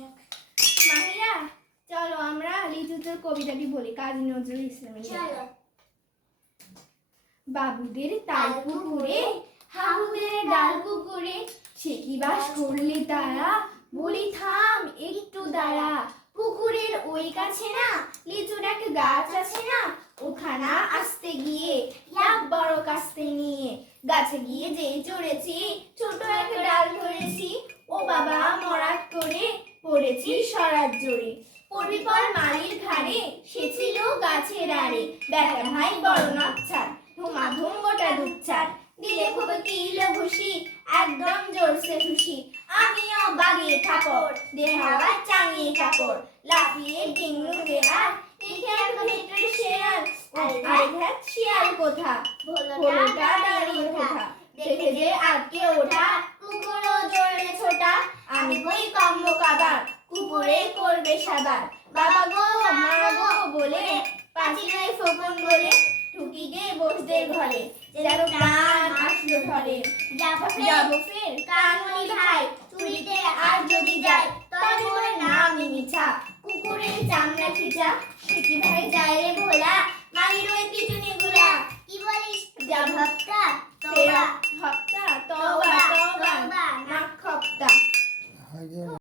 মাহিরা, চলো আমরা লিচুচোর কবিতাটি বলি কাজী নজরুল ইসলামের। চলো। বাবুদের তাল পুকুরে, হাবুদের ডাল পুকুরে, সে কি বাস করলে তারা, বলি থাম একটু দাঁড়া। পুকুরের ওই কাছে না লিচুর এক গাছ আছে না, ওখানা আসতে গিয়ে এক বড় কাস্তে নিয়ে, গাছে গিয়ে যেই চড়েছি ছোট এক ডাল ধরেছি, ও বাবা মরাত করে পড়েছি সরাত জোরে। পড়বি পর মালির ঘাড়ে, সে ছিল গাছের আড়ে, বেটা ভাই বড় নাচ্ছার, ধুমাধুম গোটা দুচ্ছার, দিলে খুব কিলো ঘুষি, একদম জোরসে খুশি। আমিও বাগিয়ে থাপড়, দেহাওয়া চাঙিয়ে কাপড়, লাফিয়ে ডিংলু দেয়ার, দেখে এক ভেতরে শেয়াল, আরে ধ্যাত শিয়াল কোথা, ভোলোটা দাঁড়িয়ে কোথা, দেখে যে আটকে ওঠা, কুকুরও জোরে ছোটা, আমি কই কম্ম কাবার, কুকুরে করবে সাবার। বাবা গো মা গো বলে পাঁচিলে ফোকন বলে, ঠুকি গে বসতে ঘরে, যেন প্রাণ আসলো ধরে। যাবো ফের কানমনি ভাই, চুরিতে আর যদি